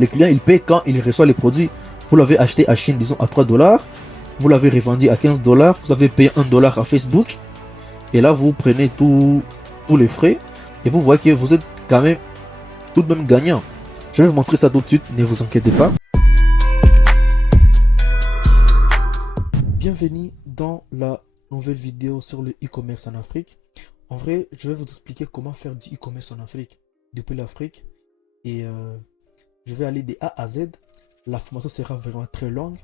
Le client, il paye quand il reçoit les produits. Vous l'avez acheté à Chine, disons, à 3 $. Vous l'avez revendu à 15 $. Vous avez payé 1 $ à Facebook. Et là, vous prenez tous les frais. Et vous voyez que vous êtes quand même tout de même gagnant. Je vais vous montrer ça tout de suite, ne vous inquiétez pas. Bienvenue dans la nouvelle vidéo sur le e-commerce en Afrique. En vrai, je vais vous expliquer comment faire du e-commerce en Afrique depuis l'Afrique. Et je vais aller de A à Z. La formation sera vraiment très longue.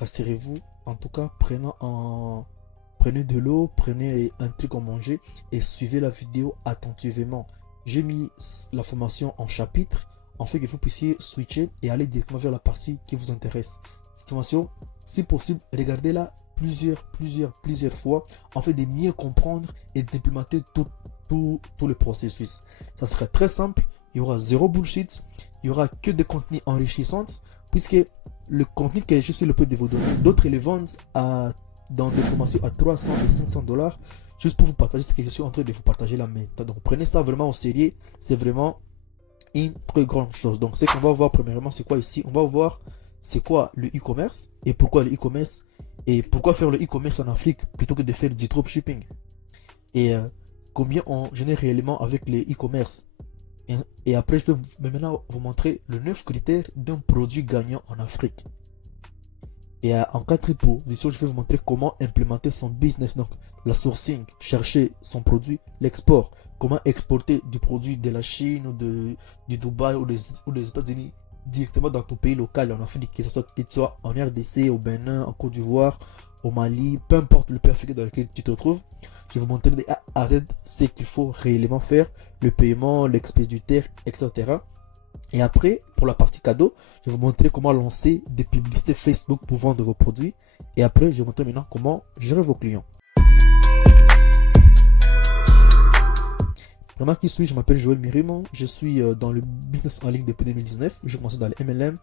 Rassurez-vous. En tout cas, prenez de l'eau, prenez un truc à manger et suivez la vidéo attentivement. J'ai mis la formation en chapitres afin que vous puissiez switcher et aller directement vers la partie qui vous intéresse. Cette formation, si possible, regardez-la plusieurs fois afin de mieux comprendre et d'implémenter tout le processus. Ça sera très simple, il y aura zéro bullshit, il y aura que des contenus enrichissants puisque le contenu que je suis le peu de vous donner, d'autres les vendent dans des formations à 300 et 500 $ juste pour vous partager ce que je suis en train de vous partager là maintenant. Donc prenez ça vraiment au sérieux, c'est vraiment une très grande chose. Donc ce qu'on va voir premièrement, c'est quoi ici? On va voir c'est quoi le e-commerce et pourquoi le e-commerce et pourquoi faire le e-commerce en Afrique plutôt que de faire du dropshipping et combien on génère réellement avec le e-commerce. Et après, je vais maintenant vous montrer les 9 critères d'un produit gagnant en Afrique. Et en 4 positions, je vais vous montrer comment implémenter son business. Donc, la sourcing, chercher son produit, l'export, comment exporter du produit de la Chine ou du Dubaï ou des États-Unis directement dans ton pays local en Afrique, que ce soit en RDC, au Bénin, en Côte d'Ivoire, au Mali, peu importe le pays africain dans lequel tu te trouves. Je vais vous montrer de A à Z ce qu'il faut réellement faire, le paiement, l'expéditeur, etc. Et après, pour la partie cadeau, je vais vous montrer comment lancer des publicités Facebook pour vendre vos produits. Et après, je vais vous montrer maintenant comment gérer vos clients. Vraiment, qui suis-je? Je m'appelle Joël Mirimo. Je suis dans le business en ligne depuis 2019. J'ai commencé dans le MLM.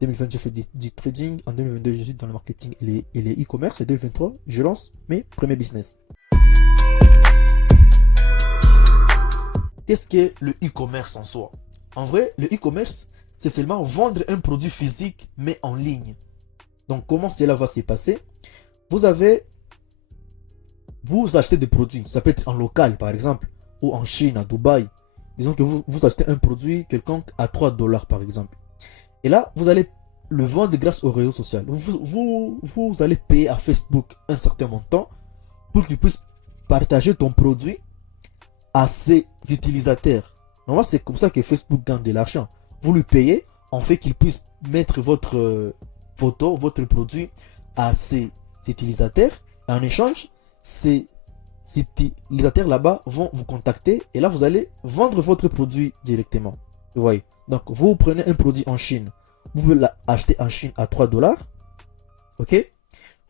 2020, j'ai fait du trading. En 2022, je suis dans le marketing et les e-commerce. Et 2023, je lance mes premiers business. Qu'est-ce que le e-commerce en soi? En vrai, le e-commerce, c'est seulement vendre un produit physique, mais en ligne. Donc, comment cela va se passer? Vous achetez des produits. Ça peut être en local, par exemple, ou en Chine, à Dubaï. Disons que vous achetez un produit quelconque à 3 $, par exemple. Et là, vous allez le vendre grâce au réseau social. Vous allez payer à Facebook un certain montant pour qu'il puisse partager ton produit à ses utilisateurs. Normalement, c'est comme ça que Facebook gagne de l'argent. Vous lui payez, en fait qu'il puisse mettre votre photo, votre produit à ses utilisateurs. Et en échange, ces utilisateurs là-bas vont vous contacter et là, vous allez vendre votre produit directement. Vous voyez. Donc, vous prenez un produit en Chine. Vous pouvez l'acheter en Chine à 3 $. Ok.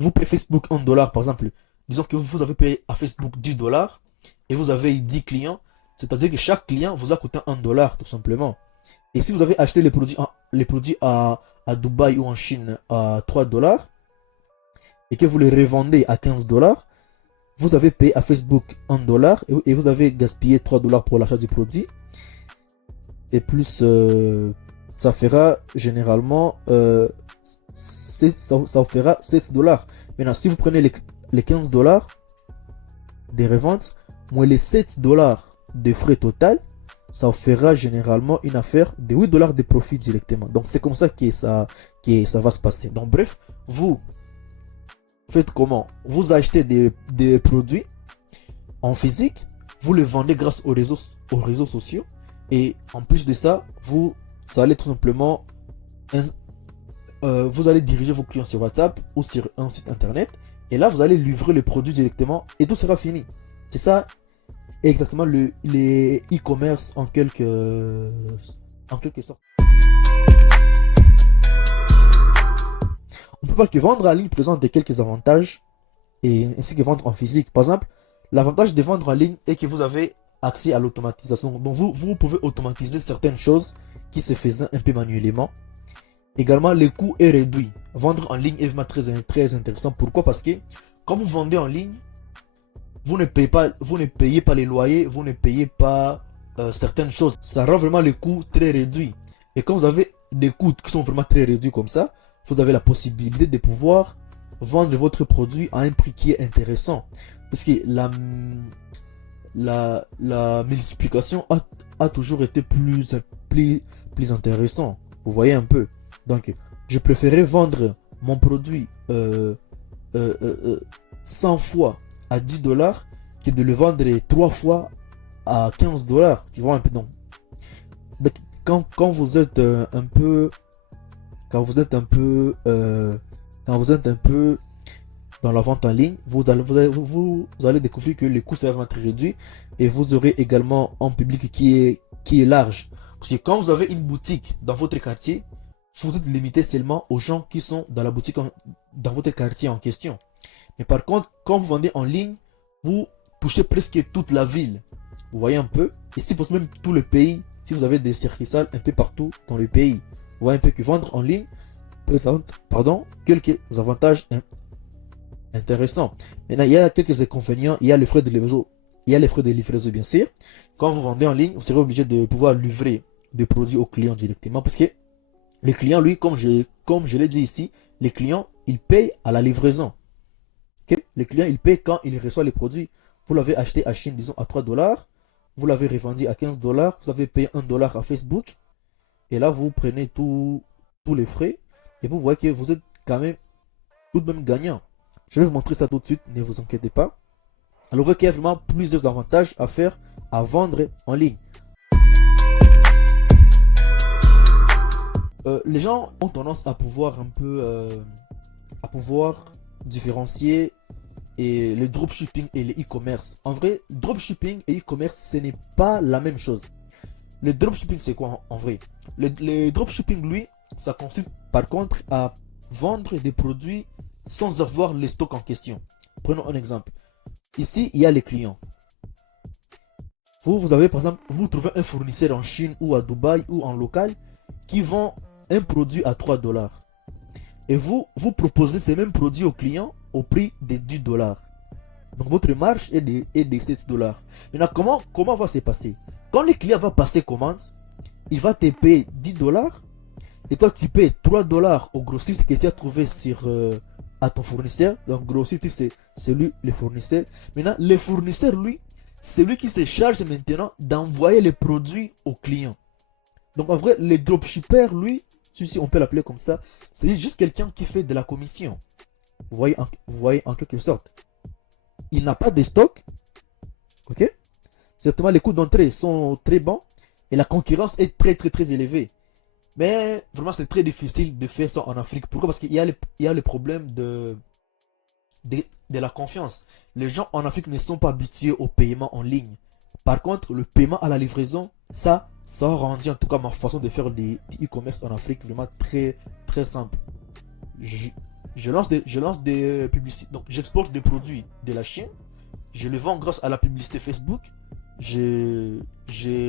Vous payez Facebook 1 $, par exemple. Disons que vous avez payé à Facebook 10 $ et vous avez 10 clients. C'est-à-dire que chaque client vous a coûté 1 $ tout simplement. Et si vous avez acheté les produits à Dubaï ou en Chine à 3 $ et que vous les revendez à 15 $, vous avez payé à Facebook 1 $ et vous avez gaspillé 3 $ pour l'achat du produit. Et plus, ça fera généralement ça fera 7 $. Maintenant, si vous prenez les 15 $ des reventes, moins les 7 $ de frais total, ça fera généralement une affaire de 8 $ de profit directement. Donc c'est comme ça que ça va se passer. Donc bref, vous faites comment? Vous achetez des produits en physique, vous les vendez grâce aux réseaux sociaux et en plus de ça, vous allez tout simplement vous allez diriger vos clients sur WhatsApp ou sur un site internet et là vous allez livrer le produit directement et tout sera fini. C'est ça exactement les e-commerce en quelque sorte. On peut voir que vendre en ligne présente quelques avantages et ainsi que vendre en physique. Par exemple, l'avantage de vendre en ligne est que vous avez accès à l'automatisation. Donc vous pouvez automatiser certaines choses qui se faisaient un peu manuellement. Également, le coût est réduit. Vendre en ligne est vraiment très intéressant. Pourquoi? Parce que quand vous vendez en ligne, vous ne payez pas les loyers, vous ne payez pas certaines choses. Ça rend vraiment le coût très réduit. Et quand vous avez des coûts qui sont vraiment très réduits comme ça, vous avez la possibilité de pouvoir vendre votre produit à un prix qui est intéressant. Parce que la multiplication a toujours été plus intéressant. Vous voyez un peu. Donc, je préférais vendre mon produit 100 fois à 10 dollars que de le vendre 3 fois à 15 dollars. Tu vois un peu, donc. Quand vous êtes un peu quand vous êtes un peu dans la vente en ligne, vous allez découvrir que les coûts sont vraiment très réduits et vous aurez également un public qui est large. Parce que quand vous avez une boutique dans votre quartier, vous êtes limité seulement aux gens qui sont dans la boutique dans votre quartier en question. Mais par contre, quand vous vendez en ligne, vous touchez presque toute la ville. Vous voyez un peu? Et si possible même tout le pays, si vous avez des succursales un peu partout dans le pays. Vous voyez un peu que vendre en ligne présente, quelques avantages intéressants. Maintenant, il y a quelques inconvénients. Il y a les frais de livraison. Il y a les frais de livraison, bien sûr. Quand vous vendez en ligne, vous serez obligé de pouvoir livrer des produits aux clients directement. Parce que les clients, lui, comme je l'ai dit ici, les clients, ils payent à la livraison. Okay? Les clients, ils payent quand ils reçoivent les produits. Vous l'avez acheté à Chine, disons, à 3 dollars. Vous l'avez revendu à 15 dollars. Vous avez payé 1 dollar à Facebook. Et là, vous prenez tous les frais. Et vous voyez que vous êtes quand même tout de même gagnant. Je vais vous montrer ça tout de suite. Ne vous inquiétez pas. Alors, vous voyez qu'il y a vraiment plusieurs avantages à faire, à vendre en ligne. Les gens ont tendance à pouvoir un peu différencier le dropshipping et le e-commerce. En vrai, dropshipping et e-commerce, ce n'est pas la même chose. Le dropshipping, c'est quoi en vrai? Le dropshipping, lui, ça consiste par contre à vendre des produits sans avoir les stocks en question. Prenons un exemple. Ici, il y a les clients. Vous avez par exemple, vous trouvez un fournisseur en Chine ou à Dubaï ou en local qui vend un produit à 3 dollars. Et vous proposez ces mêmes produits aux clients au prix de 10 dollars. Donc votre marge est de 7 dollars. Maintenant, comment va se passer? Quand le client va passer commande, il va te payer 10 dollars et toi tu payes 3 dollars au grossiste que tu as trouvé à ton fournisseur. Donc grossiste c'est lui le fournisseur. Maintenant le fournisseur lui, c'est lui qui se charge maintenant d'envoyer les produits au client. Donc en vrai le dropshipper lui, si on peut l'appeler comme ça, c'est juste quelqu'un qui fait de la commission. Vous voyez en quelque sorte. Il n'a pas de stock. Ok? Certainement les coûts d'entrée sont très bons et la concurrence est très élevée. Mais vraiment c'est très difficile de faire ça en Afrique. Pourquoi? Parce qu'il y a le problème de la confiance. Les gens en Afrique ne sont pas habitués au paiement en ligne. Par contre, le paiement à la livraison, ça a rendu en tout cas ma façon de faire du e-commerce en Afrique vraiment très simple. Je lance des publicités. Donc j'exporte des produits de la Chine. Je les vends grâce à la publicité Facebook. Je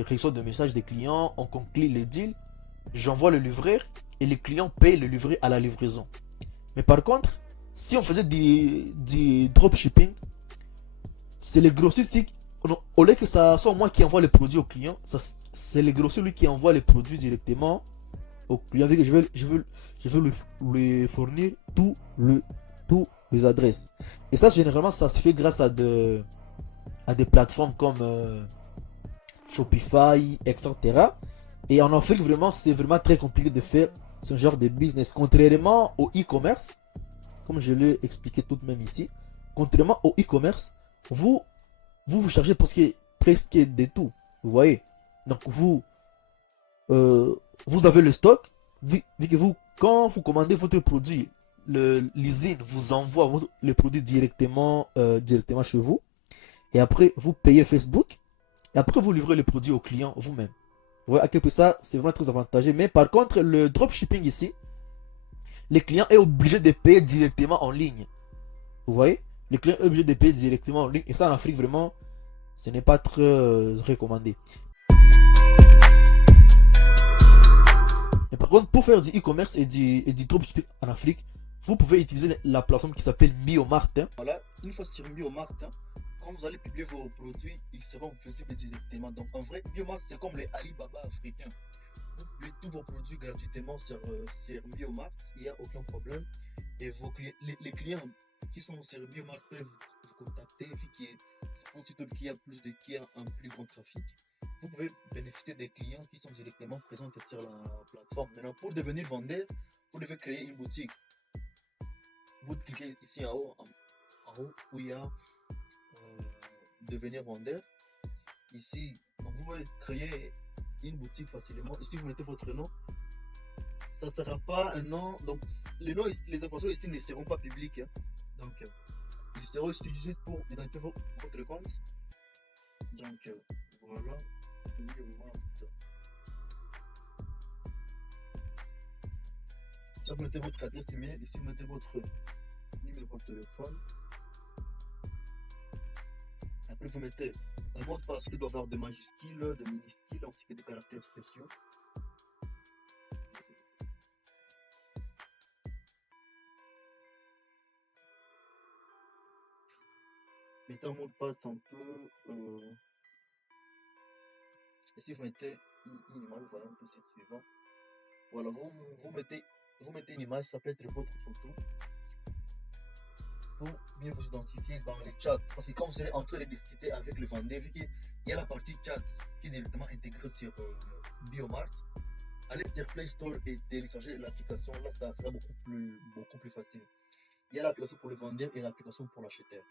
reçois des messages des clients. On conclut les deals. J'envoie le livreur et les clients payent le livreur à la livraison. Mais par contre, si on faisait du dropshipping, c'est les grossistes, au lieu que ça soit moi qui envoie les produits aux clients, c'est les grossistes lui qui envoie les produits directement au client. Je veux lui fournir tous les adresses. Et ça, généralement, ça se fait grâce à des plateformes comme Shopify, etc. Et en Afrique, vraiment, c'est vraiment très compliqué de faire ce genre de business. Contrairement au e-commerce, comme je l'ai expliqué tout de même ici, contrairement au e-commerce, vous chargez presque de tout. Vous voyez? Donc, vous avez le stock. Vu que quand vous commandez votre produit, l'usine vous envoie le produit directement chez vous. Et après, vous payez Facebook. Et après, vous livrez le produit au client vous-même. Vous voyez à quel point ça, c'est vraiment très avantageux. Mais par contre, le dropshipping ici, le client est obligé de payer directement en ligne. Vous voyez? Le client est obligé de payer directement en ligne. Et ça, en Afrique, vraiment, ce n'est pas très recommandé. Mais par contre, pour faire du e-commerce et du dropshipping en Afrique, vous pouvez utiliser la plateforme qui s'appelle Miomart. Voilà, une fois sur Miomart, quand vous allez publier vos produits, ils seront visibles directement. Donc en vrai, Miomart, c'est comme les Alibaba africains. vous publiez tous vos produits gratuitement sur Biomart, il n'y a aucun problème. Et les clients qui sont sur Biomart peuvent vous contacter, vu qu'il y a un site web qui a un plus grand trafic. Vous pouvez bénéficier des clients qui sont directement présents sur la plateforme. Maintenant, pour devenir vendeur, vous devez créer une boutique. Vous cliquez ici en haut où il y a devenir vendeur. Ici, donc vous pouvez créer une boutique facilement. Ici, vous mettez votre nom. Ça ne sera pas un nom. Donc, les informations ici ne seront pas publiques. Hein. Donc, ils seront utilisés pour identifier votre compte. Donc, voilà. Là, vous mettez votre adresse email. Ici, vous mettez votre numéro de téléphone. Après, vous mettez un mot de passe qui doit avoir de majuscules, de minuscules, ainsi que des caractères spéciaux. Mettez un mot de passe un peu. Ici, vous mettez une image, voilà un peu c'est suivant. Voilà, vous mettez une image, ça peut être votre photo. Pour bien vous identifier dans les chats. Parce que quand vous serez en train de discuter avec le vendeur, vu qu'il y a la partie chat qui est directement intégrée sur Biomart, allez sur Play Store et télécharger l'application. Là, ça sera beaucoup plus facile. Il y a l'application pour le vendeur et l'application pour l'acheteur.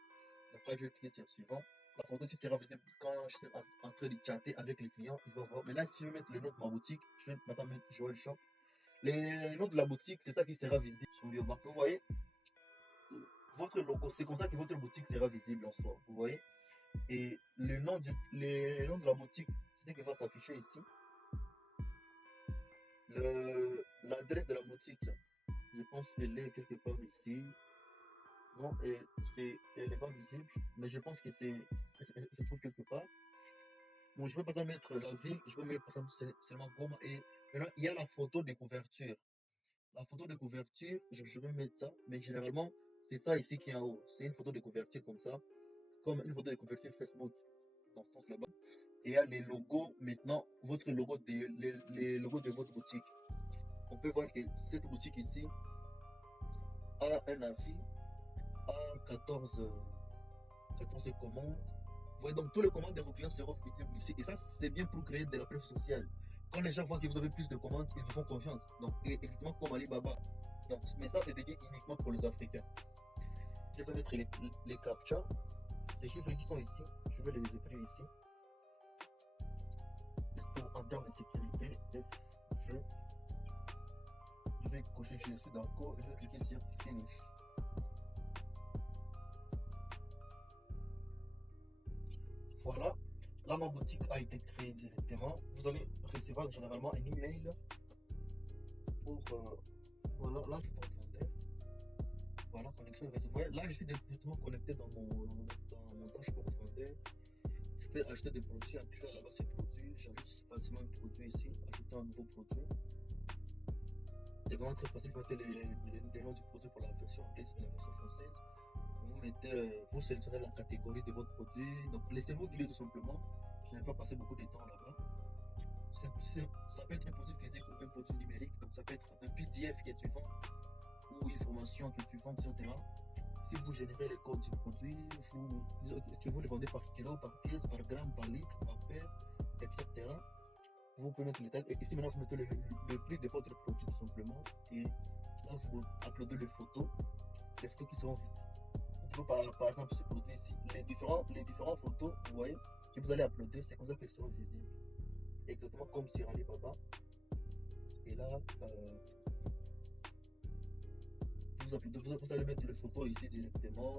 Donc là, je vais cliquer sur suivant. La photo qui sera visible quand je suis en train de chatter avec les clients. Il va voir. Maintenant, si je veux mettre le nom de ma boutique, je vais maintenant mettre Joel Shop. Le nom de la boutique, c'est ça qui sera visible sur Biomart. Vous voyez votre logo, c'est comme ça que votre boutique sera visible en soi, vous voyez. Et le nom de la boutique, c'est ce qui va s'afficher ici. L'adresse de la boutique, je pense qu'elle est quelque part ici. Non, elle n'est pas visible, mais je pense que elle se trouve quelque part. Bon, je vais pas mettre la ville, je vais mettre par exemple seulement Goma. Et maintenant, il y a la photo de couverture. La photo de couverture, je vais mettre ça, mais généralement, c'est ça ici qui est en haut. C'est une photo de couverture comme ça, comme une photo de couverture Facebook, dans ce sens là-bas. Et il y a les logos, maintenant, votre logo, les logos de votre boutique. On peut voir que cette boutique ici a un avis, a 14 commandes. Vous voyez, donc tous les commandes de vos clients seront visibles ici. Et ça, c'est bien pour créer de la presse sociale. Quand les gens voient que vous avez plus de commandes, ils vous font confiance. Donc, effectivement, comme Alibaba. Donc, mais ça, c'est dédié uniquement pour les Africains. Je vais mettre les captcha. Ces chiffres qui sont ici, je vais les écrire ici. En termes de sécurité, je vais cocher, je suis d'accord, et je vais cliquer sur Finish. Voilà. Là, ma boutique a été créée directement. Vous allez recevoir généralement un email pour. Voilà, là, je peux entendre. Voilà, connexion. Vous voyez, là, je suis directement connecté dans mon dashboard vendeur. Je peux acheter des produits, appliquer là-bas ces produits. J'ajoute facilement un produit ici, ajouter un nouveau produit. C'est vraiment très facile. Vous mettez les noms du produit pour la version anglaise et la version française. Vous sélectionnez la catégorie de votre produit. Donc laissez-vous guider tout simplement. Je n'ai pas passé beaucoup de temps là-bas. Ça peut être un produit physique ou un produit numérique. Donc ça peut être un PDF que tu vends ou une formation que tu vends, etc. Si vous générez les codes du produit, est-ce que vous les vendez par kilo, par pièce, par gramme, par litre, par paire, etc. Vous pouvez mettre les tags. Et ici maintenant vous mettez le prix de votre produit tout simplement. Et là vous uploadez les photos qui seront visibles. Par exemple, ce produit ici, les différentes photos, vous voyez, que vous allez uploader, c'est comme ça qu'elles seront visibles. Exactement comme sur Alibaba. Et là, vous allez mettre les photos ici directement.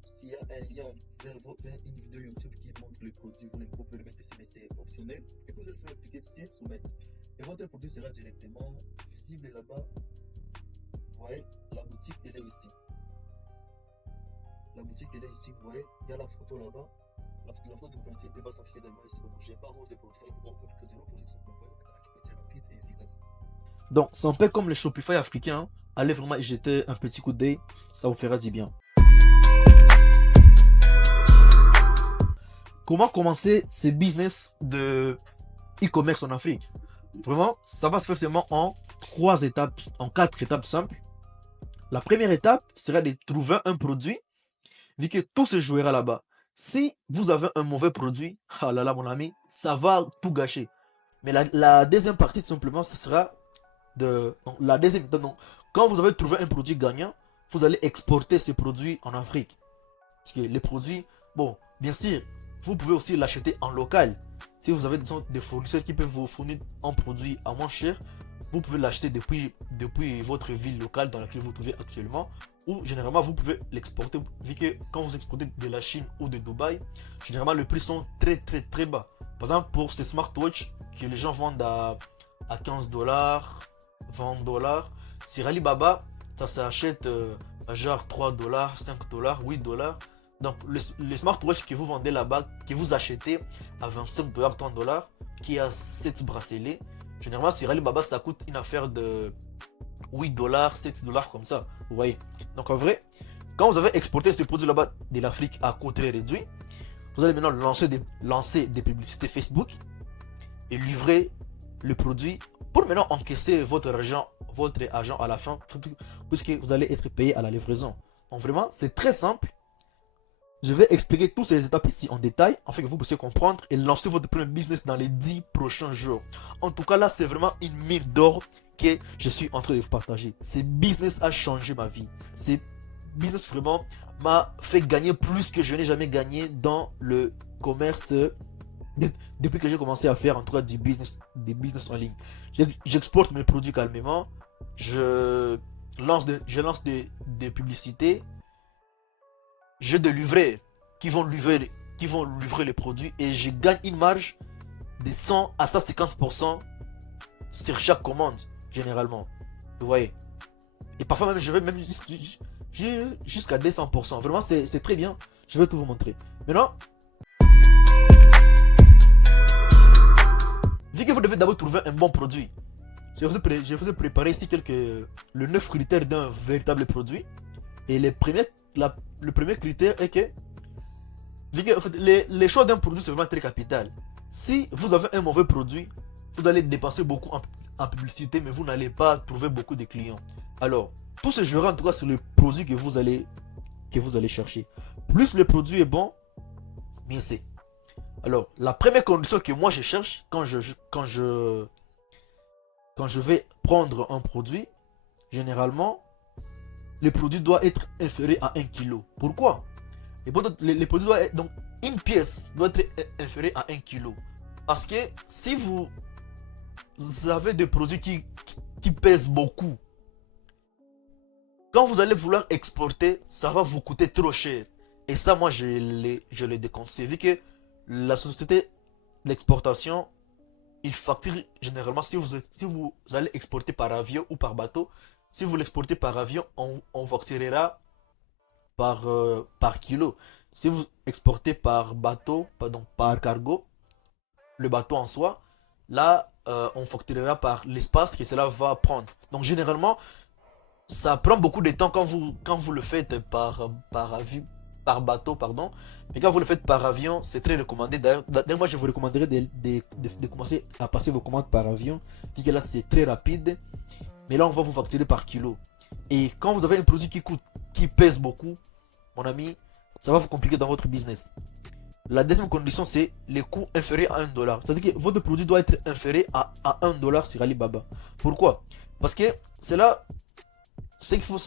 S'il y a un lien vers une vidéo YouTube qui montre le produit, vous pouvez le mettre ici, mais c'est optionnel. Et vous allez cliquer sur soumettre. Et votre produit sera directement visible là-bas. Vous voyez, la boutique, elle est ici. La boutique elle est ici, vous voyez, il y a la photo là-bas. La photo de produit va s'afficher dans le site. Je n'ai pas de produit, c'est rapide et efficace. Donc, c'est un peu comme le Shopify africain. Hein. Allez vraiment y jeter un petit coup d'œil, ça vous fera du bien. Comment commencer ce business de e-commerce en Afrique? Vraiment, ça va se faire seulement en 3 étapes, en 4 étapes simples. La première étape serait de trouver un produit, vu que tout se jouera là-bas. Si vous avez un mauvais produit, ah là là, mon ami, ça va tout gâcher. Mais la deuxième partie, tout simplement, ce sera de. Donc, la deuxième étape, donc, quand vous avez trouvé un produit gagnant, vous allez exporter ce produit en Afrique. Parce que les produits, bon, bien sûr, vous pouvez aussi l'acheter en local. Si vous avez des fournisseurs qui peuvent vous fournir un produit à moins cher, vous pouvez l'acheter depuis votre ville locale dans laquelle vous vous trouvez actuellement. Ou généralement, vous pouvez l'exporter, vu que quand vous exportez de la Chine ou de Dubaï, généralement, les prix sont très bas. Par exemple, pour ces smartwatches que les gens vendent à 15 dollars, 20 dollars, sur Alibaba, ça s'achète à genre 3 dollars, 5 dollars, 8 dollars. Donc, les smartwatches que vous vendez là-bas, que vous achetez à 25 dollars, 30 dollars, qui a 7 bracelets, généralement sur Alibaba, ça coûte une affaire de 8 dollars, 7 dollars comme ça. Vous voyez. Donc, en vrai, quand vous avez exporté ce produit là-bas de l'Afrique à coût très réduit, vous allez maintenant lancer des publicités Facebook et livrer le produit pour maintenant encaisser votre argent à la fin, puisque vous allez être payé à la livraison. Donc, vraiment, c'est très simple. Je vais expliquer toutes ces étapes ici en détail afin que vous puissiez comprendre et lancer votre premier business dans les 10 prochains jours. En tout cas, là, c'est vraiment une mine d'or que je suis en train de vous partager. Ce business a changé ma vie. Ce business vraiment m'a fait gagner plus que je n'ai jamais gagné dans le commerce depuis que j'ai commencé à faire en tout cas des business en ligne. J'exporte mes produits calmement. Je lance des publicités. J'ai des livreurs qui vont livrer les produits et je gagne une marge de 100 à 150% sur chaque commande, généralement. Vous voyez. Et parfois même, je vais même jusqu'à 200%. Vraiment, c'est très bien. Je vais tout vous montrer. Maintenant, vu que vous devez d'abord trouver un bon produit, je vous ai préparé ici le 9 critères d'un véritable produit. Et le premier critère est que, vu que en fait, les choix d'un produit, c'est vraiment très capital. Si vous avez un mauvais produit, vous allez dépenser beaucoup en publicité, mais vous n'allez pas trouver beaucoup de clients. Alors, tout se jouera en tout cas sur le produit que vous allez chercher. Plus le produit est bon, mieux c'est. Alors, la première condition que moi je cherche quand je vais prendre un produit, généralement, le produit doit être inférieur à 1 kg. Pourquoi? Les produits doivent être, donc une pièce doit être inférieure à 1 kg. Parce que si vous avez des produits qui pèsent beaucoup, quand vous allez vouloir exporter, ça va vous coûter trop cher. Et ça, moi, je le déconseille. Vu que la société d'exportation, il facture généralement, si vous allez exporter par avion ou par bateau, si vous l'exportez par avion, on facturera par kilo. Si vous exportez par bateau, pardon, par cargo, le bateau en soi, là, on facturera par l'espace que cela va prendre. Donc, généralement, ça prend beaucoup de temps quand vous le faites par bateau, pardon. Mais quand vous le faites par avion, c'est très recommandé. D'ailleurs, moi, je vous recommanderais de commencer à passer vos commandes par avion, vu que là, c'est très rapide. Mais là, on va vous facturer par kilo. Et quand vous avez un produit qui pèse beaucoup, mon ami, ça va vous compliquer dans votre business. La deuxième condition, c'est les coûts inférieurs à 1 dollar. C'est-à-dire que votre produit doit être inférieur à 1 dollar sur Alibaba. Pourquoi? Parce que c'est là, c'est qu'il faut,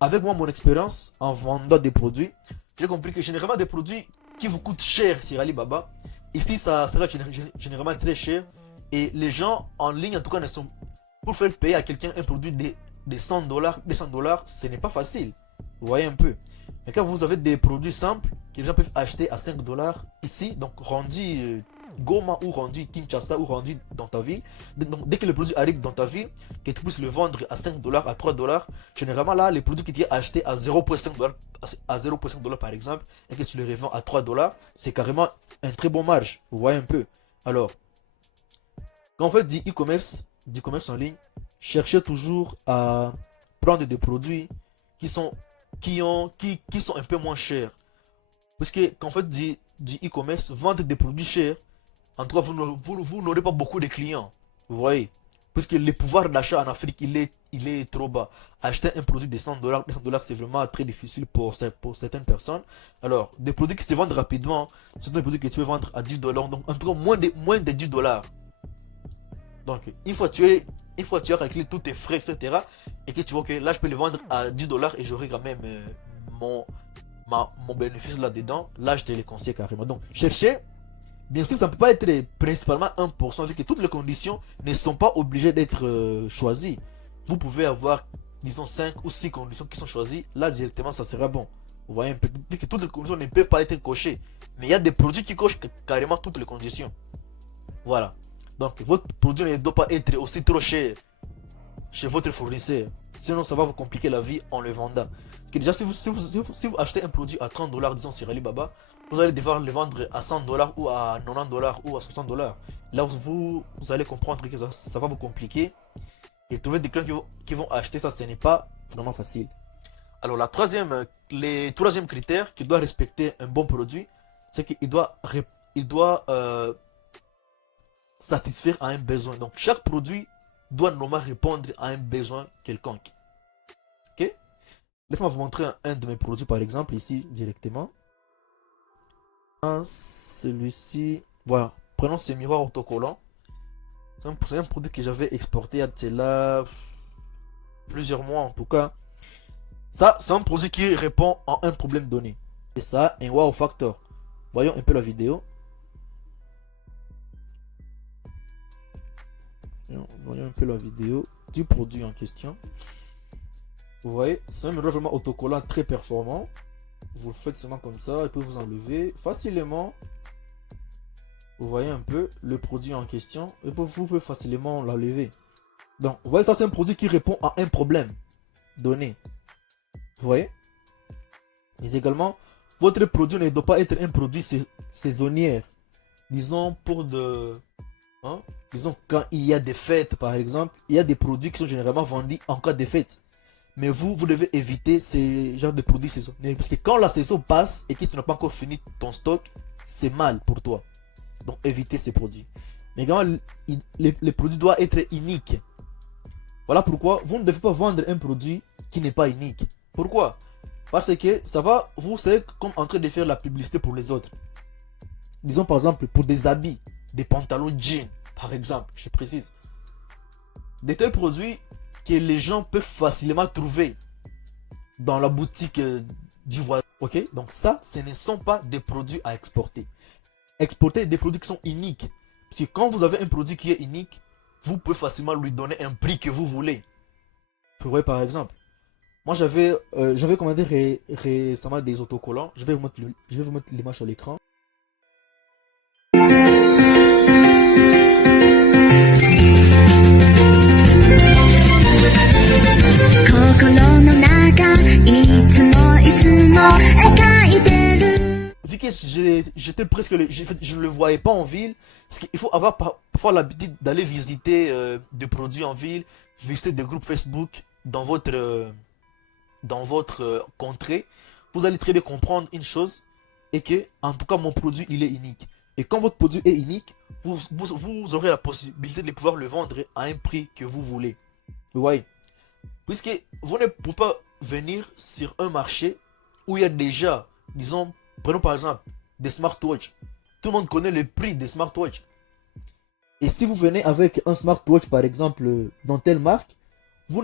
avec moi, mon expérience en vendant des produits, j'ai compris que généralement des produits qui vous coûtent cher sur Alibaba, ici, ça sera généralement très cher. Et les gens en ligne, en tout cas, ne sont pour faire payer à quelqu'un un produit de 100 dollars, ce n'est pas facile. Vous voyez un peu. Mais quand vous avez des produits simples que les gens peuvent acheter à 5 dollars ici, donc rendu Goma ou rendu Kinshasa ou rendu dans ta ville, donc dès que le produit arrive dans ta ville, que tu puisses le vendre à 5 dollars, à 3 dollars, généralement là, les produits que tu as achetés à 0,5 dollars, par exemple, et que tu les revends à 3 dollars, c'est carrément un très bon marge. Vous voyez un peu. Alors, quand on fait du e-commerce, du commerce en ligne, cherchez toujours à prendre des produits qui sont un peu moins chers. Parce que quand on fait du e-commerce, vendre des produits chers, en tout cas, vous n'aurez pas beaucoup de clients. Vous voyez? Puisque le pouvoir d'achat en Afrique, il est trop bas. Acheter un produit de 100 dollars, c'est vraiment très difficile pour certaines personnes. Alors, des produits qui se vendent rapidement, c'est des produits que tu peux vendre à 10 dollars. Donc, en tout cas, moins de 10 dollars. Donc, une fois tu as calculé tous tes frais, etc., et que tu vois que là, je peux les vendre à 10 dollars et j'aurai quand même mon, mon bénéfice là-dedans, là, je te les conseille carrément. Donc, cherchez. Bien sûr, ça ne peut pas être principalement 1%, vu que toutes les conditions ne sont pas obligées d'être choisies. Vous pouvez avoir, disons, 5 ou 6 conditions qui sont choisies. Là, directement, ça sera bon. Vous voyez un peu, vu que toutes les conditions ne peuvent pas être cochées. Mais il y a des produits qui cochent carrément toutes les conditions. Voilà. Donc, votre produit ne doit pas être aussi trop cher chez votre fournisseur. Sinon, ça va vous compliquer la vie en le vendant. Parce que déjà, si vous achetez un produit à 30 dollars, disons sur Alibaba, vous allez devoir le vendre à 100 dollars ou à 90 dollars ou à 60 dollars. Là, vous allez comprendre que ça va vous compliquer. Et trouver des clients qui vont acheter ça, ce n'est pas vraiment facile. Alors, les troisième critère qui doit respecter un bon produit, c'est qu'il doit satisfaire à un besoin. Donc, chaque produit doit normalement répondre à un besoin quelconque. Ok? Laissez-moi vous montrer un de mes produits, par exemple, ici, directement. Celui-ci, voilà. Prenons ce miroir autocollant. C'est un produit que j'avais exporté à là plusieurs mois en tout cas. Ça, c'est un produit qui répond à un problème donné. Et ça, un wow factor. Voyons un peu la vidéo. Voyons un peu la vidéo du produit en question. Vous voyez, c'est un miroir vraiment autocollant très performant. Vous le faites seulement comme ça, et puis vous enlevez facilement. Vous voyez un peu le produit en question, et puis vous pouvez facilement l'enlever. Donc, vous voyez, ça c'est un produit qui répond à un problème donné. Vous voyez? Mais également, votre produit ne doit pas être un produit saisonnier. Disons pour de... Hein? Disons quand il y a des fêtes par exemple, il y a des produits qui sont généralement vendus en cas de fête. Mais vous devez éviter ces genres de produits saisonniers. Parce que quand la saison passe et que tu n'as pas encore fini ton stock, c'est mal pour toi. Donc évitez ces produits. Mais également, les produits doivent être uniques. Voilà pourquoi vous ne devez pas vendre un produit qui n'est pas unique. Pourquoi? Parce que ça va, vous serez comme en train de faire la publicité pour les autres. Disons par exemple pour des habits, des pantalons jeans, par exemple, je précise. De tels produits que les gens peuvent facilement trouver dans la boutique du voisin. Ok? Donc ça, ce ne sont pas des produits à exporter. Exporter des produits qui sont uniques. Parce que quand vous avez un produit qui est unique, vous pouvez facilement lui donner un prix que vous voulez. Vous voyez par exemple. Moi j'avais commandé récemment des autocollants. Je vais vous mettre l'image à l'écran. Vu que j'étais presque, je ne le voyais pas en ville, parce qu'il faut avoir parfois l'habitude d'aller visiter des produits en ville, visiter des groupes Facebook dans votre contrée. Vous allez très bien comprendre une chose, et que en tout cas mon produit il est unique. Et quand votre produit est unique, vous aurez la possibilité de pouvoir le vendre à un prix que vous voulez. Vous voyez? Puisque vous ne pouvez pas venir sur un marché où il y a déjà, disons, prenons par exemple des smartwatches. Tout le monde connaît le prix des smartwatches. Et si vous venez avec un smartwatch par exemple dans telle marque, vous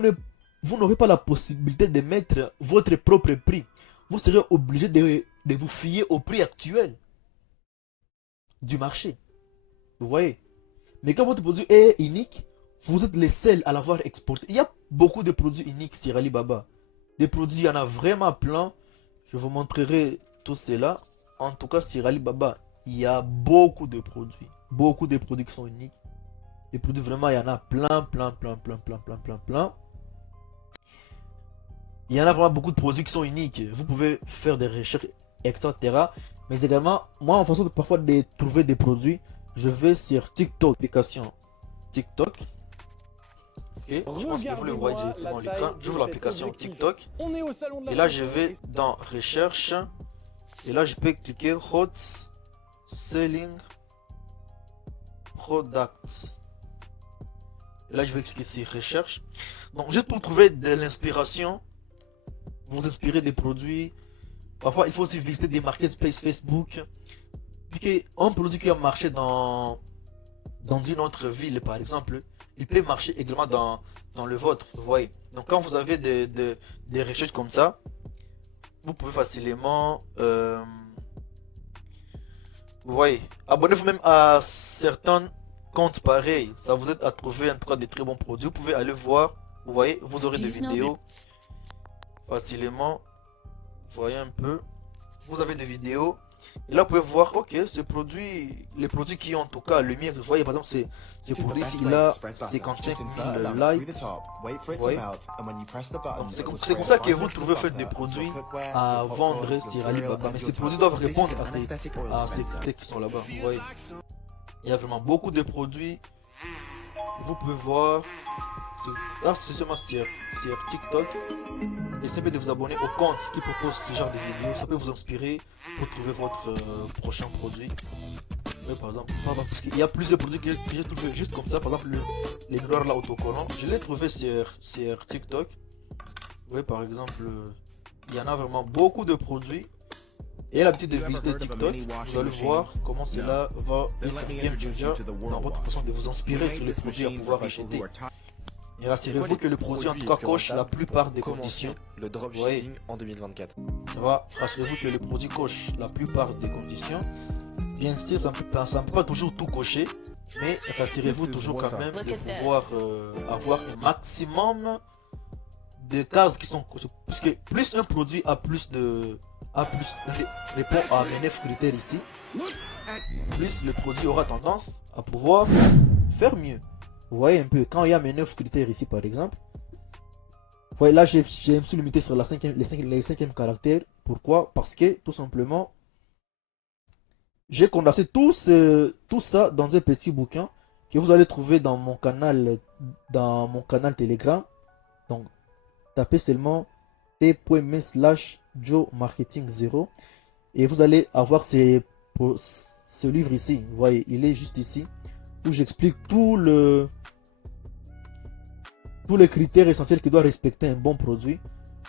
n'aurez pas la possibilité de mettre votre propre prix. Vous serez obligé de vous fier au prix actuel du marché. Vous voyez? Mais quand votre produit est unique, vous êtes les seuls à l'avoir exporté. Il y a beaucoup de produits uniques sur Alibaba. Des produits, il y en a vraiment plein. Je vous montrerai tout cela. En tout cas, sur Alibaba, il y a beaucoup de produits. Beaucoup de produits qui sont uniques. Des produits, vraiment, il y en a plein. Il y en a vraiment beaucoup de produits qui sont uniques. Vous pouvez faire des recherches, etc. Mais également, moi, en façon de parfois de trouver des produits, je vais sur TikTok, application TikTok. Okay. Je pense que vous le voyez directement à l'écran. J'ouvre l'application TikTok. Et là, je vais dans recherche. Et là, je peux cliquer Hot Selling Products. Et là, je vais cliquer sur recherche. Donc, juste pour trouver de l'inspiration, vous inspirer des produits. Parfois, il faut aussi visiter des marketplaces Facebook. Cliquez un produit qui a marché dans une autre ville, par exemple. Il peut marcher également dans le vôtre. Vous voyez. Donc, quand vous avez des recherches comme ça, vous pouvez facilement. Vous voyez. Abonnez-vous même à certains comptes pareils. Ça vous aide à trouver en tout cas des très bons produits. Vous pouvez aller voir. Vous voyez. Vous aurez des vidéos facilement. Vous voyez un peu. Vous avez des vidéos. Et là, vous pouvez voir, ok, ce produit, les produits qui ont en tout cas le mien, vous voyez, par exemple, ce produit-ci, il a 55 000 likes. Vous voyez. Donc, c'est comme ça que vous trouvez en fait, des produits à vendre sur Alibaba. Mais ces produits doivent répondre à ces critères qui sont là-bas. Vous voyez. Il y a vraiment beaucoup de produits. Vous pouvez voir. Ça, c'est seulement sur TikTok. Essayez de vous abonner au compte qui propose ce genre de vidéos. Ça peut vous inspirer pour trouver votre prochain produit. Oui, par exemple, parce qu'il y a plusieurs produits que j'ai trouvé juste comme ça. Par exemple, les miroirs là autocollants. Je l'ai trouvé sur TikTok. Vous voyez, par exemple, il y en a vraiment beaucoup de produits. Et l'habitude de visiter TikTok, vous allez voir comment cela va être game changer dans votre façon de vous inspirer sur les produits à pouvoir acheter. Et rassurez-vous que le produit en tout cas coche la plupart des conditions. Le dropshipping en 2024. Rassurez-vous que le produit coche la plupart des conditions. Bien sûr, ça ne peut pas toujours tout cocher, mais rassurez-vous toujours quand même de pouvoir avoir un maximum de cases qui sont cochées. Puisque plus un produit répond à mes 9 critères ici, plus le produit aura tendance à pouvoir faire mieux. Vous voyez un peu, quand il y a mes 9 critères ici par exemple, vous voyez là je me suis limité sur les 5e caractères. Pourquoi? Parce que tout simplement, j'ai condensé tout ça dans un petit bouquin que vous allez trouver dans mon canal Telegram. Donc, tapez seulement t.me/Joe Marketing 0 et vous allez avoir ce livre ici. Vous voyez, il est juste ici où j'explique tous les critères essentiels que doit respecter un bon produit.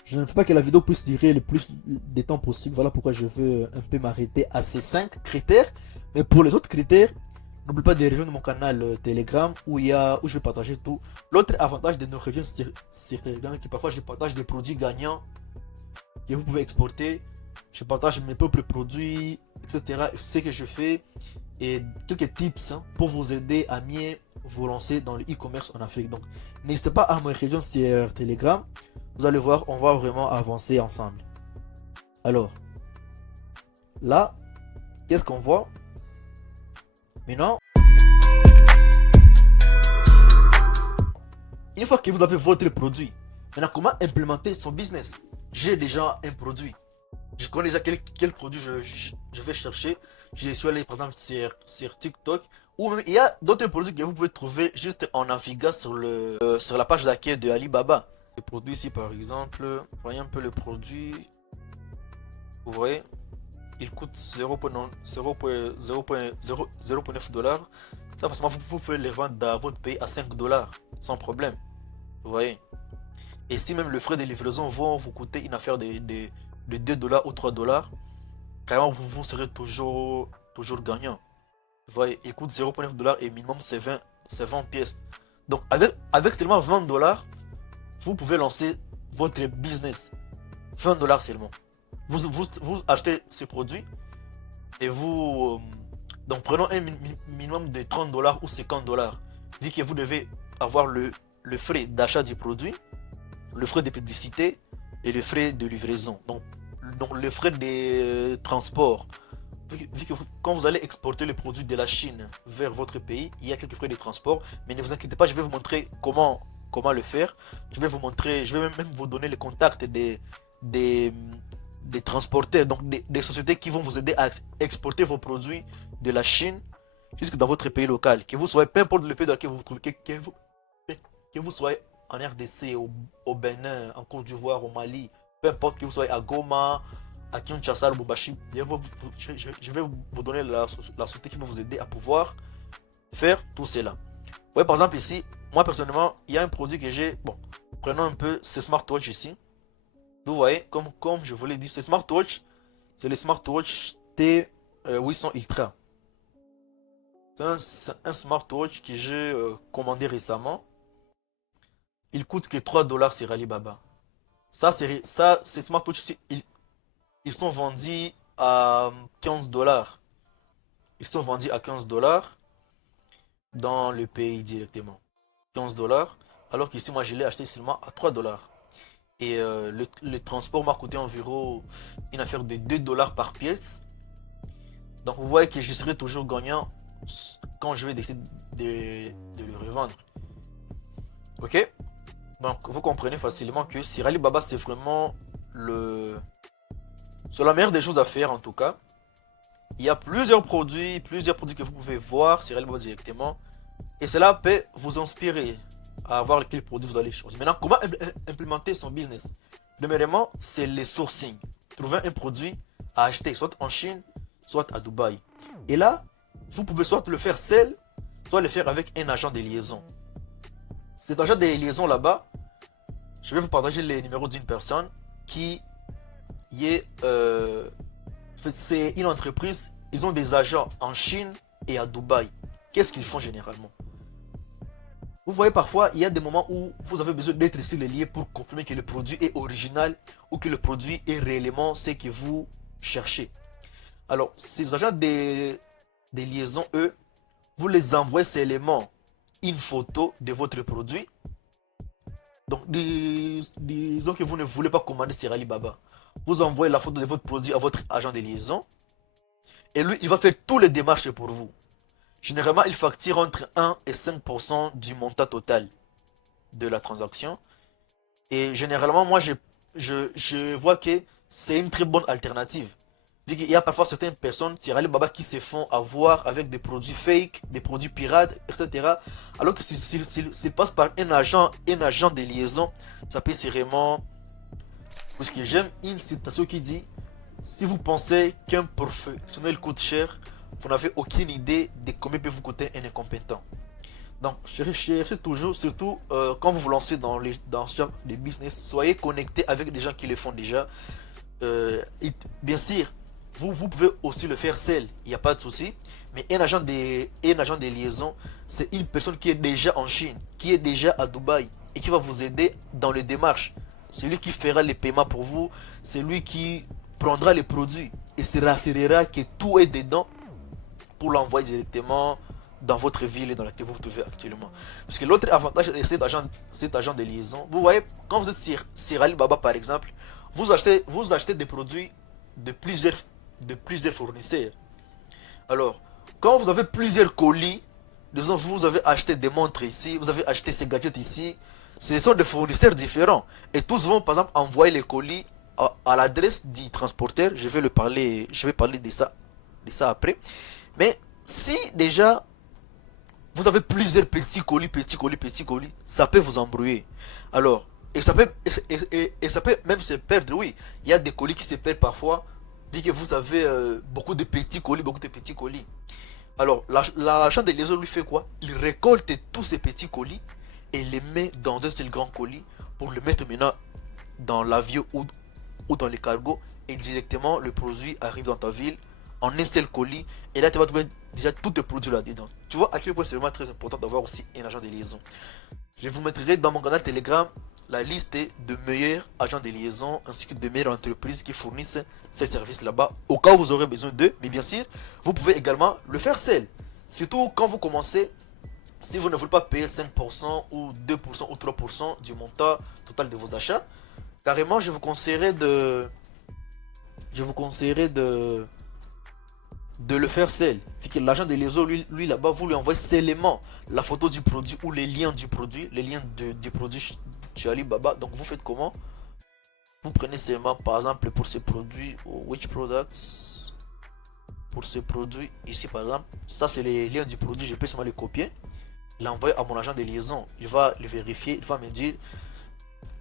Je ne veux pas que la vidéo puisse durer le plus de temps possible. Voilà pourquoi je veux un peu m'arrêter à ces 5 critères. Mais pour les autres critères, n'oubliez pas de rejoindre mon canal Telegram où je vais partager tout. L'autre avantage de nos rejoindre sur Telegram, c'est que parfois je partage des produits gagnants que vous pouvez exporter. Je partage mes propres produits, etc. Ce que je fais et quelques tips pour vous aider à mieux vous lancer dans le e-commerce en Afrique. Donc, n'hésitez pas à me rejoindre sur Telegram. Vous allez voir, on va vraiment avancer ensemble. Alors, là, qu'est-ce qu'on voit? Maintenant, une fois que vous avez votre produit, maintenant, comment implémenter son business? J'ai déjà un produit. Je connais déjà quel produit je vais chercher. Je suis allé par exemple sur TikTok. Ou même il y a d'autres produits que vous pouvez trouver juste en naviguant sur la page d'accueil de Alibaba. Le produit ici par exemple, vous voyez un peu le produit. Vous voyez, il coûte 0,9 dollars. Ça facilement vous pouvez les vendre dans votre pays à 5 dollars sans problème. Vous voyez. Et si même le frais de livraison vont vous coûter une affaire de 2 dollars ou 3 dollars, carrément vous serez toujours gagnant. Vous voyez, il coûte 0,9 dollars et minimum c'est 20 pièces. Donc avec seulement 20 dollars, vous pouvez lancer votre business. 20 dollars seulement. Vous achetez ces produits et vous... donc prenons un minimum de 30 dollars ou 50 dollars. Vu que vous devez avoir le frais d'achat du produit, le frais de publicité et le frais de livraison. Donc le frais de transport. Vu que quand vous allez exporter le produit de la Chine vers votre pays, il y a quelques frais de transport. Mais ne vous inquiétez pas, je vais vous montrer comment le faire. Je vais même vous donner le contact des transporteurs, donc des sociétés qui vont vous aider à exporter vos produits de la Chine jusque dans votre pays local. Que vous soyez, peu importe le pays dans lequel vous vous trouvez, que vous soyez en RDC, au Bénin, en Côte d'Ivoire, au Mali, peu importe que vous soyez à Goma, à Kinshasa, à Lubumbashi, je vais vous donner la société qui va vous aider à pouvoir faire tout cela. Vous voyez par exemple ici, moi personnellement, il y a un produit que j'ai. Bon, prenons un peu ce smartwatch ici. Vous voyez, comme je vous l'ai dit, ce smartwatch, c'est le smartwatch T800 Ultra. C'est un smartwatch que j'ai commandé récemment. Il coûte que 3 dollars sur Alibaba. Ces smartwatches, ils sont vendus à 15 dollars. Ils sont vendus à 15 dollars dans le pays directement. 15 dollars. Alors qu'ici, moi, je l'ai acheté seulement à 3 dollars. Et le transport m'a coûté environ une affaire de 2 dollars par pièce. Donc, vous voyez que je serai toujours gagnant quand je vais décider de le revendre. Ok? Donc, vous comprenez facilement que sur Alibaba, c'est vraiment c'est la meilleure des choses à faire en tout cas. Il y a plusieurs produits que vous pouvez voir sur Alibaba directement. Et cela peut vous inspirer à voir quel produit vous allez choisir. Maintenant, comment implémenter son business? Premièrement, c'est le sourcing. Trouver un produit à acheter, soit en Chine, soit à Dubaï. Et là, vous pouvez soit le faire seul, soit le faire avec un agent de liaison. Cet agent de liaison là-bas, je vais vous partager les numéros d'une personne qui est... c'est une entreprise, ils ont des agents en Chine et à Dubaï. Qu'est-ce qu'ils font généralement? Vous voyez, parfois, il y a des moments où vous avez besoin d'être sur les lieux pour confirmer que le produit est original ou que le produit est réellement ce que vous cherchez. Alors, ces agents des liaisons, eux, vous les envoyez seulement une photo de votre produit. Donc, disons que vous ne voulez pas commander sur Alibaba. Vous envoyez la photo de votre produit à votre agent de liaison. Et lui, il va faire toutes les démarches pour vous. Généralement, il facture entre 1 et 5% du montant total de la transaction. Et généralement, moi, je vois que c'est une très bonne alternative. Vu qu'il y a parfois certaines personnes sur Alibaba qui se font avoir avec des produits fake, des produits pirates, etc. Alors que s'il se passe par un agent de liaison, ça peut vraiment... Parce que j'aime une citation qui dit: si vous pensez qu'un professionnel coûte cher, vous n'avez aucune idée de combien peut vous coûter un incompétent. Donc, cherchez toujours, surtout quand vous vous lancez dans les business, soyez connecté avec des gens qui le font déjà. Et bien sûr, vous pouvez aussi le faire seul, il n'y a pas de souci. Mais un agent de liaison, c'est une personne qui est déjà en Chine, qui est déjà à Dubaï et qui va vous aider dans les démarches. C'est lui qui fera les paiements pour vous, c'est lui qui prendra les produits et se rassurera que tout est dedans pour l'envoyer directement dans votre ville et dans laquelle vous vous trouvez actuellement. Parce que l'autre avantage de cet agent de liaison, vous voyez, quand vous êtes sur Alibaba par exemple, vous achetez des produits de plusieurs fournisseurs. Alors, quand vous avez plusieurs colis, disons vous avez acheté des montres ici, vous avez acheté ces gadgets ici, ce sont des fournisseurs différents. Et tous vont par exemple envoyer les colis à l'adresse du transporteur. Je vais parler de ça après. Mais si déjà vous avez plusieurs petits colis, ça peut vous embrouiller. Alors, et ça peut même se perdre, oui. Il y a des colis qui se perdent parfois, vu que vous avez beaucoup de petits colis. Alors, l'agent de liaison lui fait quoi? Il récolte tous ces petits colis et les met dans un seul grand colis pour le mettre maintenant dans l'avion ou dans les cargos. Et directement, le produit arrive dans ta ville en un seul colis. Et là, tu vas trouver déjà tous tes produits là-dedans. Tu vois à quel point c'est vraiment très important d'avoir aussi un agent de liaison. Je vous mettrai dans mon canal Telegram la liste de meilleurs agents de liaison ainsi que de meilleures entreprises qui fournissent ces services là-bas au cas où vous aurez besoin d'eux. Mais bien sûr, vous pouvez également le faire seul. Surtout quand vous commencez, si vous ne voulez pas payer 5% ou 2% ou 3% du montant total de vos achats, carrément, je vous conseillerais de le faire seul. Vu que l'agent de liaison, lui là-bas, vous lui envoyez seulement la photo du produit ou les liens du produit, du produit chez Alibaba. Donc vous faites comment? Vous prenez seulement, par exemple, pour ce produit, which products, pour ce produit ici par exemple, ça c'est les liens du produit, je peux seulement les copier, l'envoyer à mon agent de liaison. Il va le vérifier, il va me dire,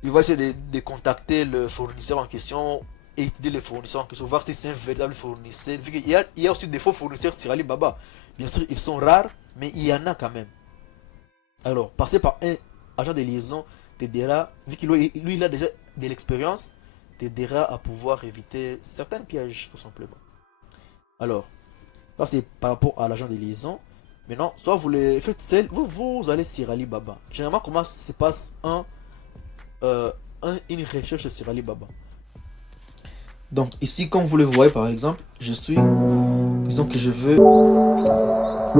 il va essayer de contacter le fournisseur en question et étudier les fournisseurs en question, voir si c'est un véritable fournisseur. Vu qu'il y a aussi des faux fournisseurs sur Alibaba. Bien sûr, ils sont rares, mais il y en a quand même. Alors, passer par un agent de liaison t'aidera, vu qu'il lui, il a déjà de l'expérience, t'aidera à pouvoir éviter certains pièges, tout simplement. Alors, ça c'est par rapport à l'agent de liaison. Maintenant, soit vous le faites seul, vous allez sur Alibaba. Généralement, comment se passe une recherche sur Alibaba? Donc, ici, comme vous le voyez, par exemple, je suis... Disons que je veux...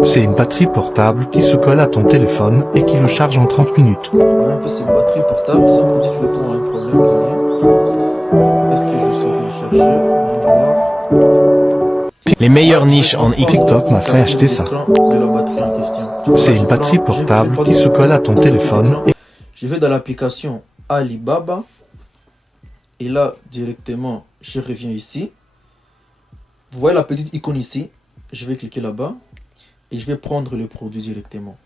C'est une batterie portable qui se colle à ton téléphone et qui le charge en 30 minutes. Un peu c'est une batterie portable, disons pour dire que je vais prendre un problème derrière. Est-ce que je saurais chercher? On va voir. Les meilleures niches en TikTok m'a fait acheter ça. De la batterie en question. C'est une batterie portable qui se colle à ton téléphone. Je vais dans l'application Alibaba. Et là, directement, je reviens ici. Vous voyez la petite icône ici. Je vais cliquer là-bas. Et je vais prendre le produit directement.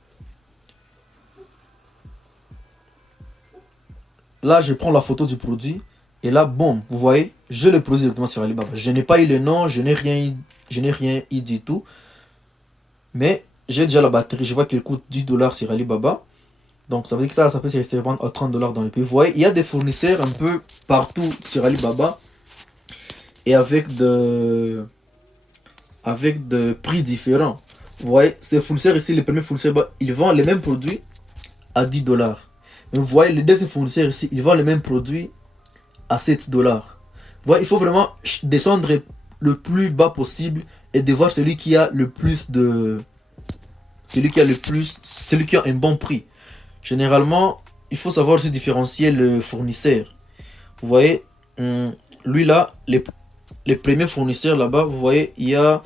Là, je prends la photo du produit. Et là, bon, vous voyez, je le produis directement sur Alibaba. Je n'ai pas eu le nom, je n'ai rien eu du tout. Mais j'ai déjà la batterie. Je vois qu'elle coûte 10 $ sur Alibaba. Donc, ça veut dire que ça peut se vendre à 30 $ dans le pays. Vous voyez, il y a des fournisseurs un peu partout sur Alibaba. Et avec de prix différents. Vous voyez, ces fournisseurs ici, les premiers fournisseurs, ils vendent les mêmes produits à 10 $. Mais vous voyez, les deuxièmes fournisseurs ici, ils vendent les mêmes produits à 7 $. Vous voyez, il faut vraiment descendre le plus bas possible et de voir celui qui a le plus de... celui qui a un bon prix. Généralement, il faut savoir aussi différencier le fournisseur. Vous voyez, lui là, les premiers fournisseurs là-bas, vous voyez, il y a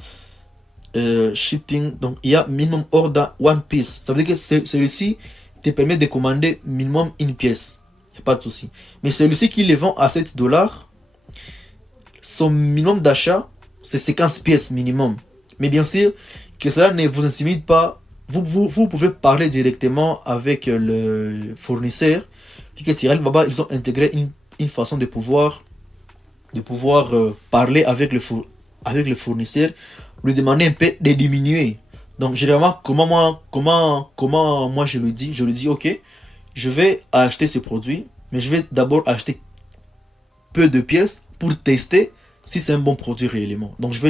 shipping, donc il y a minimum order one piece. Ça veut dire que celui-ci te permet de commander minimum une pièce. Il n'y a pas de souci. Mais celui-ci qui les vend à 7 $, son minimum d'achat, c'est 50 pièces minimum. Mais bien sûr, que cela ne vous intimide pas. Vous pouvez parler directement avec le fournisseur. Alibaba, ils ont intégré une façon de pouvoir parler avec le fournisseur, lui demander un peu de diminuer. Donc généralement, comment moi je lui dis ok, je vais acheter ce produit, mais je vais d'abord acheter peu de pièces pour tester si c'est un bon produit réellement. Donc tu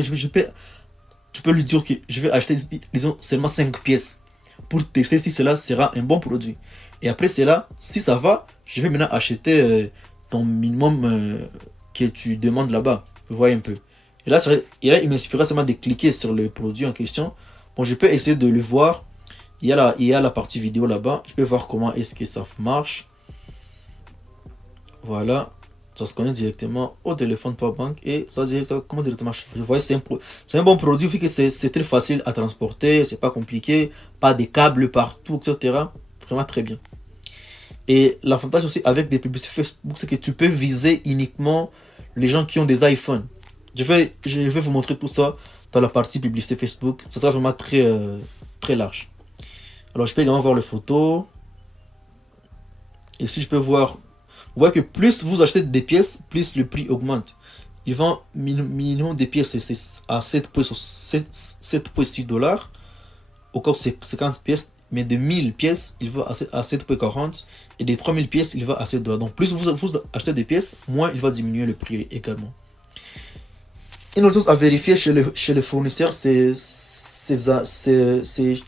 peux lui dire que je vais acheter, disons, seulement 5 pièces pour tester si cela sera un bon produit. Et après cela, si ça va, je vais maintenant acheter ton minimum que tu demandes là-bas. Vous voyez un peu. Et là, il me suffira seulement de cliquer sur le produit en question. Bon, je peux essayer de le voir. Il y a la partie vidéo là-bas. Je peux voir comment est-ce que ça marche. Voilà. Ça se connecte directement au téléphone Powerbank et ça commence directement. Vous voyez, c'est un bon produit, vu que c'est très facile à transporter, c'est pas compliqué, pas de câbles partout, etc. Vraiment très bien. Et l'avantage aussi avec des publicités Facebook, c'est que tu peux viser uniquement les gens qui ont des iPhones. Je vais vous montrer tout ça dans la partie publicité Facebook. Ça sera vraiment très large. Alors, je peux également voir les photos. Ici, je peux voir... Vous voyez que plus vous achetez des pièces, plus le prix augmente. Ils vendent minimum des pièces à 7,6 $. Au cas où c'est 50 pièces. Mais de 1000 pièces, il va à 7,40 $. Et des 3000 pièces, il va à 7 $. Donc plus vous achetez des pièces, moins il va diminuer le prix également. Une autre chose à vérifier chez le fournisseur, c'est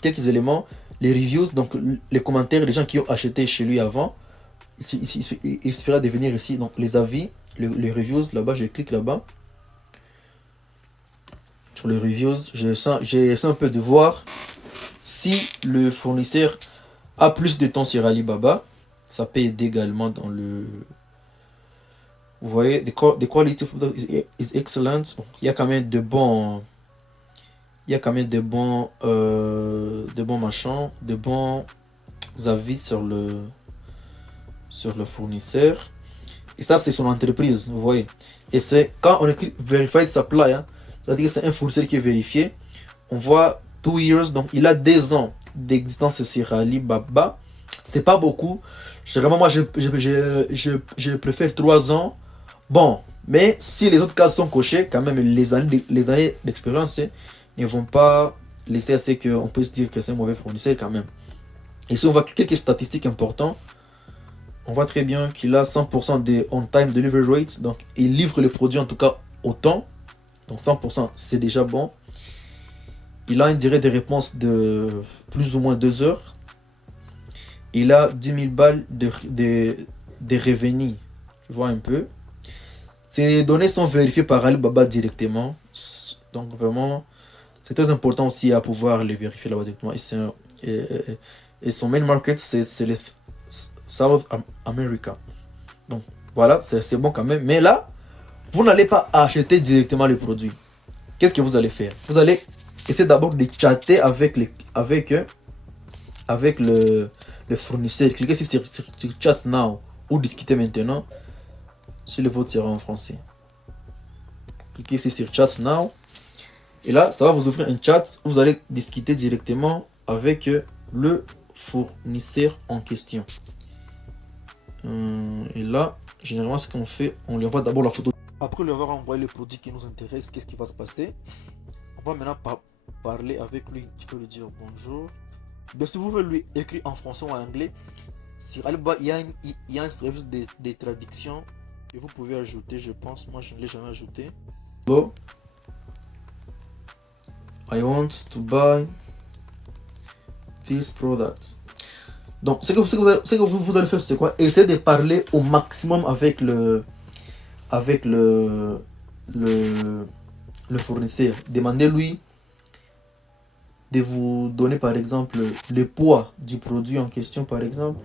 quelques éléments. Les reviews, donc les commentaires des gens qui ont acheté chez lui avant. Il suffira de venir ici, donc les avis, les reviews, là-bas, je clique là-bas. Sur les reviews, j'essaie un peu de voir si le fournisseur a plus de temps sur Alibaba. Ça peut aider également dans le... Vous voyez, the quality of product is excellent. Bon, il y a quand même de bons... Il y a quand même de bons machins, de bons avis sur le fournisseur. Et ça, c'est son entreprise, vous voyez. Et c'est quand on écrit Verified Supply, hein, ça veut dire que c'est un fournisseur qui est vérifié. On voit 2 years, donc il a 2 ans d'existence sur Alibaba. C'est pas beaucoup. Vraiment, moi, je préfère 3 ans. Bon, mais si les autres cases sont cochées, quand même, les années d'expérience ne vont pas laisser à ce qu'on peut se dire que c'est un mauvais fournisseur quand même. Et si on voit quelques statistiques importantes, on voit très bien qu'il a 100% de on-time delivery rate. Donc, il livre le produit en tout cas au temps. Donc, 100%, c'est déjà bon. Il a une durée de réponse de plus ou moins 2 heures. Il a 10 000 balles de revenus. Tu vois un peu. Ces données sont vérifiées par Alibaba directement. Donc, vraiment, c'est très important aussi à pouvoir les vérifier là-bas directement. Et son main market, c'est le South America. Donc, voilà, c'est bon quand même. Mais là, vous n'allez pas acheter directement le produit. Qu'est-ce que vous allez faire? Vous allez essayer d'abord de chatter avec le fournisseur. Cliquez sur Chat Now ou discuter maintenant. Si le vote sera en français. Cliquez ici sur Chat Now. Et là, ça va vous offrir un chat où vous allez discuter directement avec le fournisseur en question. Et là, généralement, ce qu'on fait, on lui envoie d'abord la photo. Après lui avoir envoyé le produit qui nous intéresse, qu'est-ce qui va se passer? On va maintenant parler avec lui. Tu peux lui dire bonjour. Bien sûr, vous pouvez lui écrire en français ou en anglais. Sur Alibaba, il y a un service de traduction que vous pouvez ajouter, je pense. Moi, je ne l'ai jamais ajouté. Hello. I want to buy this product. Donc, ce que vous allez faire, c'est quoi? Essayez de parler au maximum avec le fournisseur. Demandez-lui de vous donner, par exemple, le poids du produit en question, par exemple.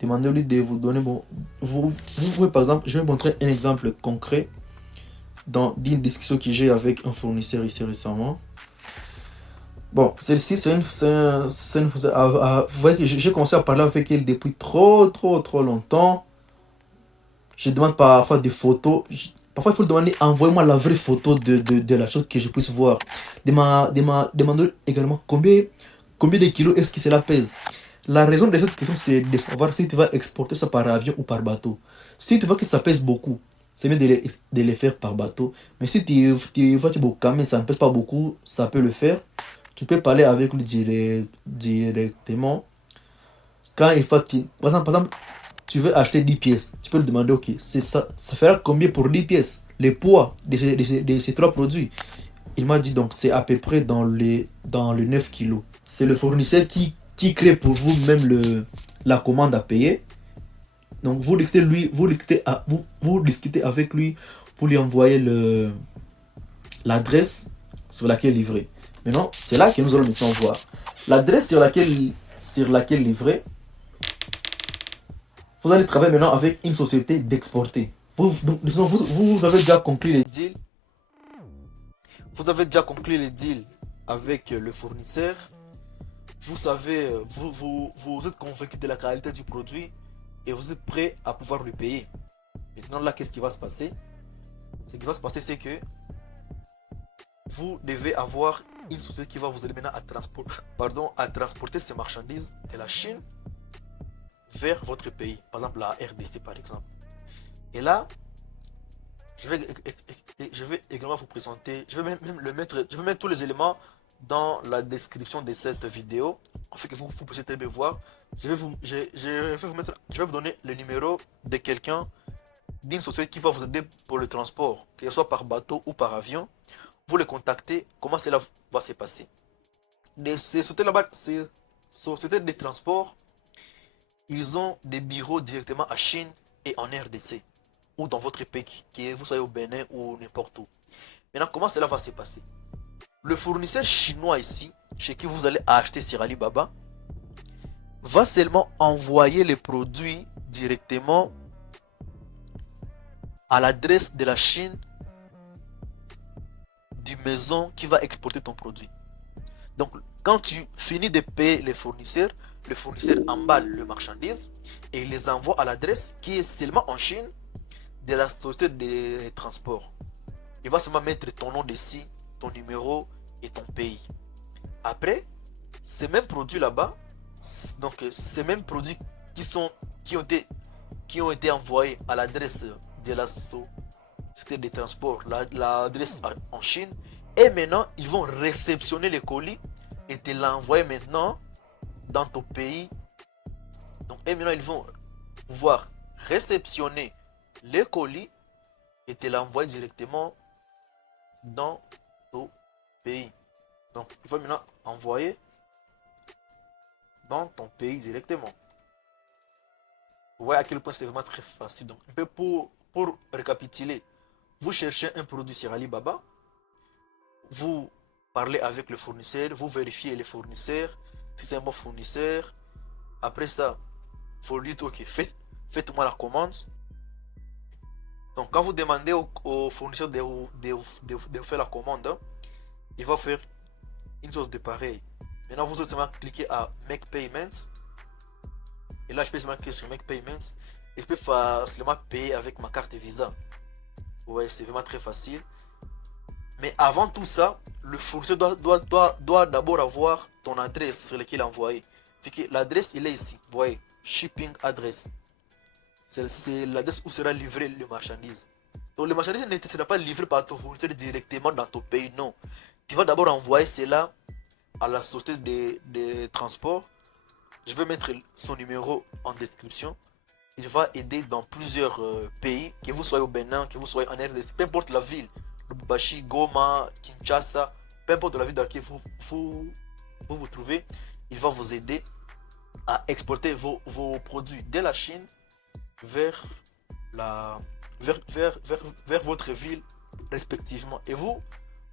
Demandez-lui de vous donner, bon, vous pouvez, par exemple, je vais montrer un exemple concret d'une discussion que j'ai avec un fournisseur ici récemment. Bon, celle-ci, vous voyez que j'ai commencé à parler avec elle depuis trop longtemps. Je demande parfois des photos. Parfois, il faut demander, envoyez-moi la vraie photo de la chose que je puisse voir. Demandez également combien de kilos est-ce que cela pèse. La raison de cette question, c'est de savoir si tu vas exporter ça par avion ou par bateau. Si tu vois que ça pèse beaucoup, c'est mieux de les faire par bateau. Mais si tu vois que quand même ça ne pèse pas beaucoup, ça peut le faire. Tu peux parler avec lui directement. Quand il faut, par exemple, tu veux acheter 10 pièces, tu peux lui demander, ok, c'est ça fera combien pour 10 pièces? Le poids de ces 3 produits. Il m'a dit donc c'est à peu près dans les 9 kilos. C'est le fournisseur qui crée pour vous même la commande à payer. Donc vous discutez avec lui, vous lui envoyez l'adresse sur laquelle livrer. Maintenant, c'est là que nous allons maintenant voir. L'adresse sur laquelle livrer. Vous allez travailler maintenant avec une société d'exporter. Vous avez déjà conclu les deals. Vous avez déjà conclu les deals avec le fournisseur. Vous savez, vous êtes convaincu de la qualité du produit et vous êtes prêt à pouvoir lui payer. Maintenant, là, qu'est-ce qui va se passer? Ce qui va se passer, c'est que vous devez avoir une société qui va vous aider maintenant à transporter ces marchandises de la Chine vers votre pays, par exemple la RDC par exemple. Et là, je vais également vous présenter, je vais mettre tous les éléments dans la description de cette vidéo, afin que vous puissiez très bien voir. Je vais vous donner le numéro de quelqu'un d'une société qui va vous aider pour le transport, que ce soit par bateau ou par avion. Vous les contactez, comment cela va se passer. Ces sociétés de transport, ils ont des bureaux directement à Chine et en RDC, ou dans votre pays, qui est, vous savez, au Bénin ou n'importe où. Maintenant, comment cela va se passer? Le fournisseur chinois ici, chez qui vous allez acheter sur Alibaba, va seulement envoyer les produits directement à l'adresse de la Chine du maison qui va exporter ton produit. Donc, quand tu finis de payer les fournisseurs, le fournisseur emballe le marchandise et il les envoie à l'adresse qui est seulement en Chine de la société de transport. Il va seulement mettre ton nom dessus, ton numéro et ton pays. Après, ces mêmes produits là-bas, donc ces mêmes produits qui ont été envoyés à l'adresse de la société de transport, l'adresse en Chine, et maintenant ils vont réceptionner les colis et te l'envoyer maintenant dans ton pays Donc, et maintenant, ils vont pouvoir réceptionner les colis et te l'envoyer directement dans ton pays. Donc, il va maintenant envoyer dans ton pays directement. Vous voyez à quel point c'est vraiment très facile. Donc, un peu pour récapituler, vous cherchez un produit sur Alibaba, vous parlez avec le fournisseur, vous vérifiez les fournisseurs, si c'est un bon fournisseur. Après ça, vous lui dites, ok, faites-moi la commande. Donc, quand vous demandez au fournisseur de vous faire la commande, hein, il va faire une chose de pareil. Maintenant, vous allez seulement cliquer à Make Payment. Et là, je peux seulement cliquer sur Make Payment. Et je peux facilement payer avec ma carte Visa. Ouais, c'est vraiment très facile. Mais avant tout ça, le fournisseur doit d'abord avoir ton adresse sur laquelle envoyer. L'adresse, il est ici. Vous voyez, shipping address. C'est l'adresse où sera livré le marchandise. Donc le marchandise ne sera pas livré par ton fournisseur directement dans ton pays, non. Tu vas d'abord envoyer cela à la société de transport. Je vais mettre son numéro en description. Il va aider dans plusieurs pays, que vous soyez au Bénin, que vous soyez en RDC, peu importe la ville, Lubumbashi, Goma, Kinshasa, peu importe la ville dans laquelle vous trouvez, il va vous aider à exporter vos produits de la Chine vers votre ville respectivement. Et vous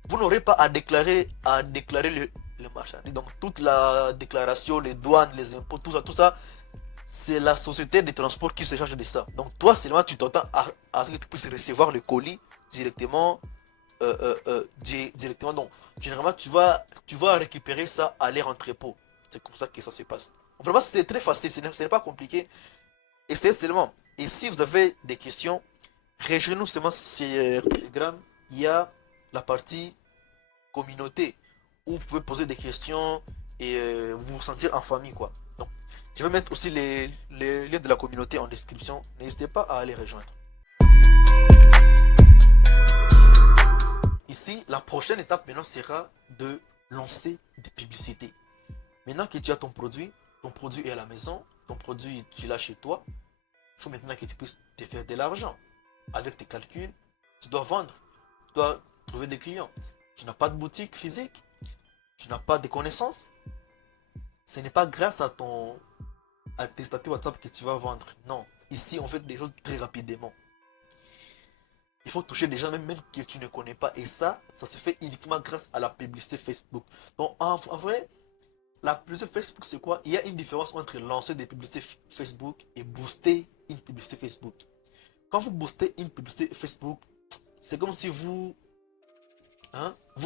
n'aurez pas à déclarer le marchandise. Donc toute la déclaration, les douanes, les impôts, tout ça, c'est la société de transport qui se charge de ça. Donc toi seulement tu t'entends à ce que tu puisses recevoir le colis directement. Directement. Donc généralement tu vas récupérer ça à leur entrepôt. C'est comme ça que ça se passe. Vraiment c'est très facile, ce n'est pas compliqué. Et c'est seulement. Et si vous avez des questions, rejoignez-nous seulement sur Telegram. Il y a la partie communauté où vous pouvez poser des questions et vous sentir en famille, quoi. Donc, je vais mettre aussi les liens de la communauté en description. N'hésitez pas à aller rejoindre. Ici, la prochaine étape maintenant sera de lancer des publicités. Maintenant que tu as ton produit est à la maison, ton produit tu l'as chez toi, il faut maintenant que tu puisses te faire de l'argent. Avec tes calculs, tu dois vendre, tu dois trouver des clients. Tu n'as pas de boutique physique, tu n'as pas de connaissances. Ce n'est pas grâce à tes statuts WhatsApp que tu vas vendre. Non, ici on fait des choses très rapidement. Il faut toucher des gens même que tu ne connais pas. Et ça se fait uniquement grâce à la publicité Facebook. Donc en vrai, la publicité Facebook c'est quoi? Il y a une différence entre lancer des publicités Facebook et booster une publicité Facebook. Quand vous boostez une publicité Facebook, c'est comme si vous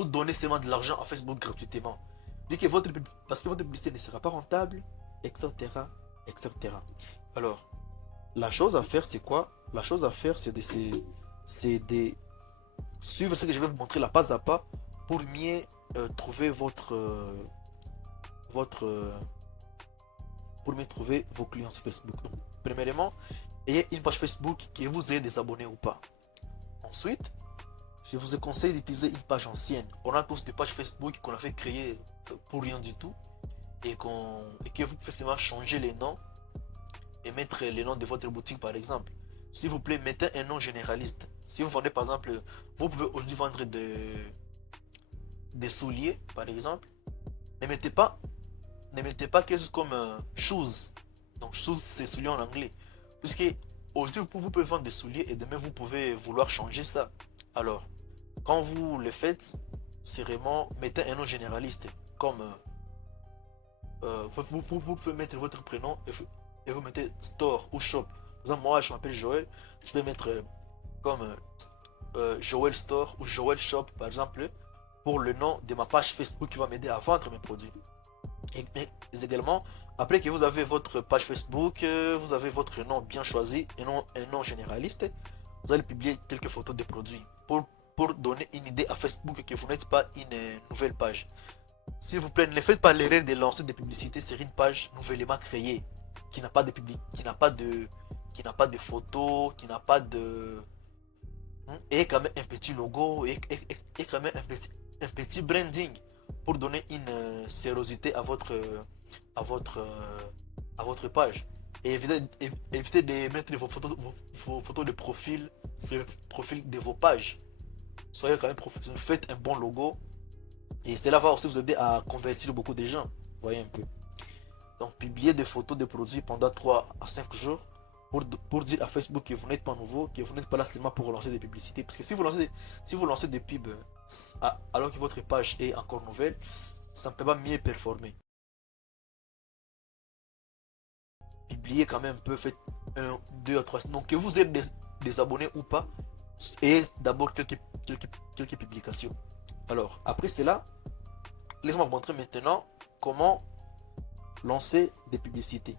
donnez seulement de l'argent à Facebook gratuitement. Parce que votre publicité ne sera pas rentable, etc. etc. Alors, la chose à faire, c'est quoi? La chose à faire, c'est de suivre ce que je vais vous montrer là pas à pas pour mieux trouver pour mieux trouver vos clients sur Facebook. Donc, premièrement, ayez une page Facebook qui vous est des abonnés ou pas. Ensuite, je vous conseille d'utiliser une page ancienne. On a tous des pages Facebook qu'on a fait créer pour rien du tout et que vous pouvez seulement changer les noms et mettre les noms de votre boutique par exemple. S'il vous plaît, mettez un nom généraliste. Si vous vendez par exemple, vous pouvez aujourd'hui vendre des souliers par exemple. Ne mettez pas quelque chose comme shoes. Donc shoes c'est souliers en anglais. Puisque aujourd'hui vous pouvez vendre des souliers et demain vous pouvez vouloir changer ça. Alors, quand vous le faites, c'est vraiment mettez un nom généraliste comme vous pouvez mettre votre prénom et vous mettez store ou shop. Par exemple, moi je m'appelle Joël, je peux mettre comme Joël Store ou Joël Shop par exemple pour le nom de ma page Facebook qui va m'aider à vendre mes produits. Et également, après que vous avez votre page Facebook, vous avez votre nom bien choisi et non un nom généraliste, vous allez publier quelques photos de produits pour donner une idée à Facebook que vous n'êtes pas une nouvelle page. S'il vous plaît, ne faites pas l'erreur de lancer des publicités sur une page nouvellement créée qui n'a pas de public, qui n'a pas de photos, qui n'a pas de et quand même un petit logo et quand même un petit branding pour donner une sérosité à votre page. Et évitez de mettre vos photos de profil sur le profil de vos pages. Soyez quand même professionnel, faites un bon logo. Et cela va aussi vous aider à convertir beaucoup de gens. Voyez un peu. Donc, publiez des photos de produits pendant 3 à 5 jours pour dire à Facebook que vous n'êtes pas nouveau, que vous n'êtes pas là seulement pour lancer des publicités. Parce que si vous lancez des pubs alors que votre page est encore nouvelle, ça ne peut pas mieux performer. Publiez quand même un peu, faites 1, 2 à 3. Donc, que vous êtes des abonnés ou pas, et d'abord quelques publications. Alors, après cela, laissez-moi vous montrer maintenant comment lancer des publicités.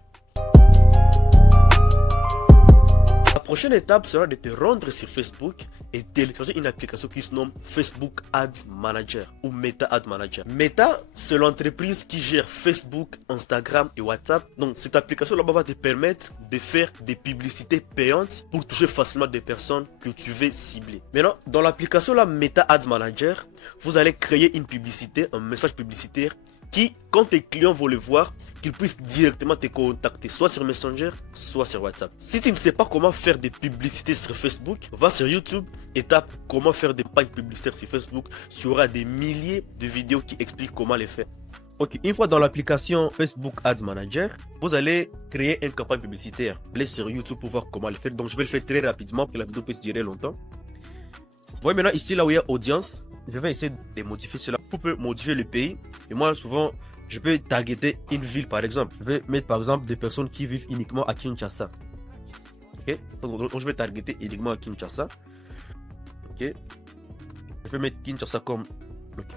La prochaine étape sera de te rendre sur Facebook et télécharger une application qui se nomme Facebook Ads Manager ou Meta Ads Manager. Meta, c'est l'entreprise qui gère Facebook, Instagram et WhatsApp. Donc cette application là-bas va te permettre de faire des publicités payantes pour toucher facilement des personnes que tu veux cibler. Maintenant, dans l'application là Meta Ads Manager, vous allez créer une publicité, un message publicitaire qui, quand tes clients vont le voir, qu'ils puissent directement te contacter, soit sur Messenger, soit sur WhatsApp. Si tu ne sais pas comment faire des publicités sur Facebook, va sur YouTube et tape comment faire des campagnes publicitaires sur Facebook. Tu auras des milliers de vidéos qui expliquent comment les faire. Ok, une fois dans l'application Facebook Ads Manager, vous allez créer une campagne publicitaire. Allez sur YouTube pour voir comment le faire. Donc je vais le faire très rapidement pour que la vidéo puisse durer longtemps. Vous voyez maintenant ici là où il y a audience, je vais essayer de modifier cela. Vous pouvez modifier le pays. Et moi souvent, je peux targeter une ville par exemple. Je vais mettre par exemple des personnes qui vivent uniquement à Kinshasa. Ok, donc je vais targeter uniquement à Kinshasa. Ok, je vais mettre Kinshasa comme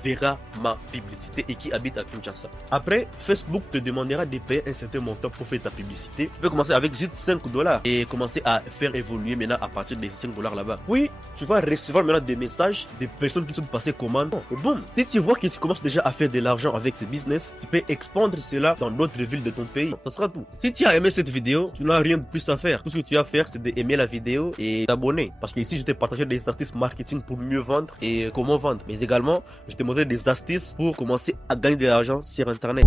verra ma publicité et qui habite à Kinshasa. Après, Facebook te demandera de payer un certain montant pour faire ta publicité. Tu peux commencer avec juste 5 dollars et commencer à faire évoluer maintenant à partir des 5 dollars là-bas. Oui, tu vas recevoir maintenant des messages des personnes qui sont passées commande. Et boum, si tu vois que tu commences déjà à faire de l'argent avec ce business, tu peux expandre cela dans d'autres villes de ton pays. Ça sera tout. Si tu as aimé cette vidéo, tu n'as rien de plus à faire. Tout ce que tu as à faire, c'est d'aimer la vidéo et t'abonner. Parce que ici, je t'ai partagé des astuces marketing pour mieux vendre et comment vendre. Mais également, je te montrer des astuces pour commencer à gagner de l'argent sur Internet.